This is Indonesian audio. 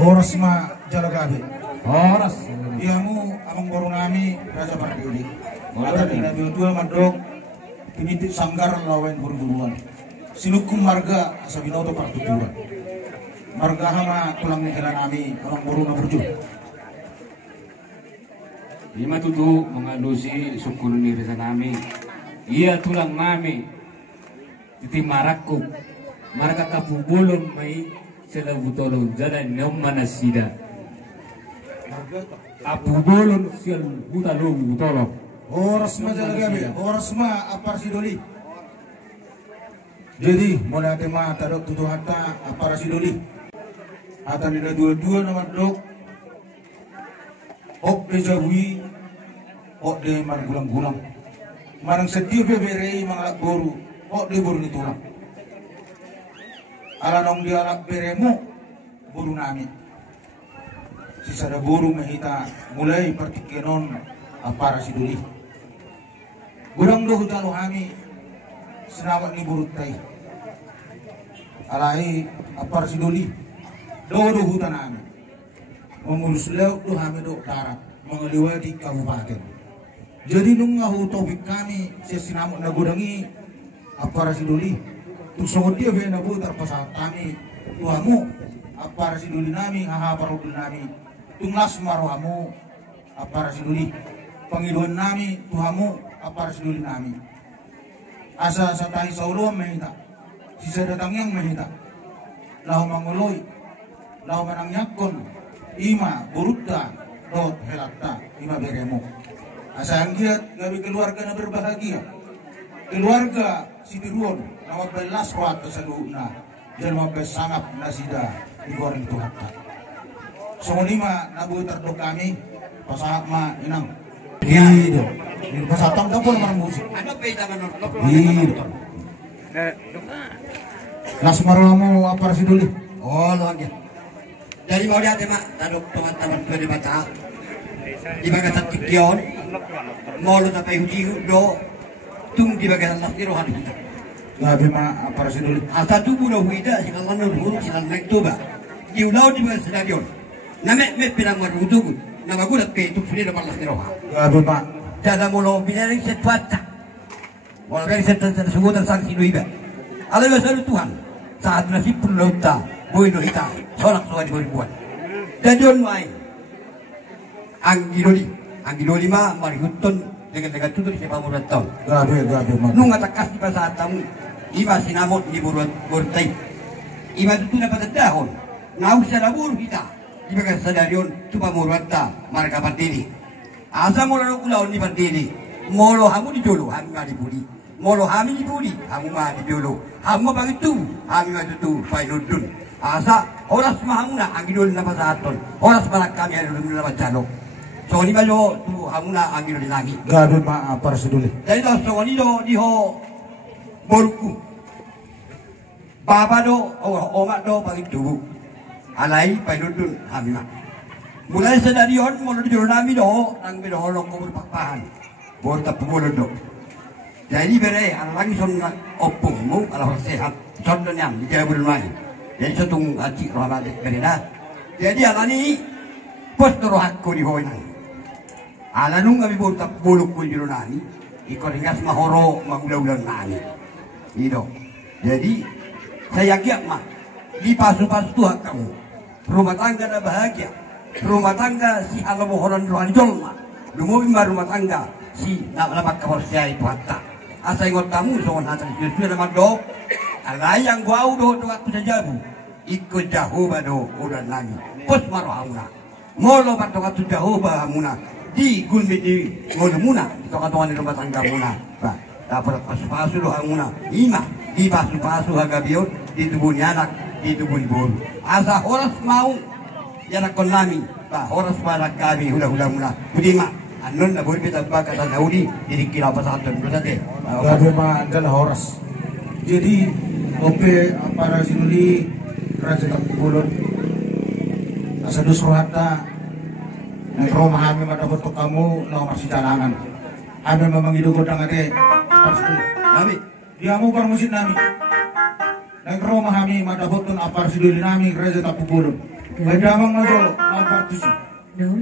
Horas ma jalagabi. Horas. Iamu amang baru nami Raja Pardiuli. Ada di Nabi Tua Mandok. Tinitik sanggar lawan guru-guruan. Sinukum marga sabinoto partuturan. Marga hama tulang nihilan nami amang baru na berjuang. Lima tutu mengadusi suku niri nami. Ia tulang nami. Titi marakku. Marga kapubulon mai sila butolong jalan nyom manasida. Apu bolon sila butalong butolong. Horas ma jalagabi. Horas ma apar sidoli. Jadi mulai tema tadok tutu hatta apar sidoli. Hatta nila dua-dua nama dok. Ok de jawi. Ok de mar gulang-gulang. Marang sedih beberei mangalak boru. Ok de boru ni tulang. Alanong dia alak beremu boru nami. Sisa da boru mehita mulai partikenon apara siduli. Gurang do hutalo hami senawat ni burut tai. Alai apara siduli. Do hutan nami. Mengurus leuk do hami do darat mengeliwati kabupaten. Jadi nung ngahu topik kami sesinamut na gudangi apara siduli. Tu songot dia vena bu terpesat kami tuamu apa rasiduli nami haha parudul nami tunglas marohamu apa rasiduli pengiduan nami tuamu apa rasiduli nami asa satai saulo mehita sisa datang yang mehita lahu mangoloi lahu manang yakon ima burutta dot helatta ima beremo asa yang giat gabi keluarga na berbahagia keluarga Siti Ruon nama belas kuat keseluruhnya dan mabes sangap nasida di goreng itu hatta semua lima nabu terdok kami pasangat ma inang hidup ini pasatang dapur marang musik hidup nas marulamu apa sih dulu oh lo aja dari mau lihat mak tadok teman-teman ke dibaca di bagian kikion mau lu sampai hudo tung di bagian Allah di rohani kita. Gabi ma apa sih dulu? Asa tu bunuh huida si Allah nurul si Allah nektoba. Di ulau di bagian stadion. Nama me pinang marudugu. Nama gula ke itu free dapat Allah di roha. Gabi ma. Jangan mulu binari setuata. Walau dari setuata sebutan sanksi duiba. Allah selalu Tuhan. Saat nasib pun lauta, boy kita, solak soal di buat. Stadion main. Anggidoli ma marihutun. Dengan tutur siapa murid tahu. Gabi ma. Nung atakas di pasar tamu. Ima sinamot di burtai. Ima itu dapat dahon. Nau sadabur kita. Di bagian stadion cuma murwata marga Pardini. Asa molo ulaun di Pardini. Molo hamu di jolo, hamu ma di budi. Molo hami di budi, hamu ma di jolo. Hamu bagi tu, hami ma tu painudun. Asa horas mahamuna angidol na pasaton. Horas malak kami ada dulu na jalo. So ni bayo tu hamuna angidol lagi. Gabi ma apa sih dulu? Dari dah so ni do diho borku. Bapa do omak do bagi tubuh. Alai painudun hami ma. Mulai stadion molo di jolo nami do nang bedo holok ko berpapahan. Bor tapumolo do. Jadi bere lagi son opung mu ala sehat. Contohnya di jabul mai. Jadi setung aci rahmat bereda. Jadi alani pos rohat ko di hoina. Ala nung kami bor tapulok ko di nani. Ikoringas mahoro magulau-ulau nani. Ido. Jadi saya yakin mah di pasu-pasu Tuhan kamu. Rumah tangga dah bahagia. Rumah tangga si Allah mohonan rohani jolma. Lumubimba rumah tangga si nak lamak kawarsia itu hatta. Asa ingot tamu soal hasil justru nama dok. Alai yang gua udah waktu sajabu. Ikut jauh bado udah nani. Pos marohamuna. Molo pada waktu jauh bahamuna. Di gulmi di ngolumuna. Itu kata di rumah tangga muna. Bah, dapat pasu-pasu dohamuna. Ima di pasu-pasu hagabion di tubuh anak di tubuh ibu. Asa horas mau ya nak konami. Bah, horas pada kami hula-hula muna. Budima. Anon na boleh kita pakai kata Daudi jadi kira pasatan berarti. Gabi ma adalah horas. Jadi ope para sinuli raja tak bulon. Asa dus rohata. Rumah kami mata bentuk kamu no masih jalangan. Kami memang hidup godang ade. Kami dia mau permusit nami. Dan rumah kami mata bentuk apa sinuli nami raja tak bulon. Badamang na do, mapartusi. Đâu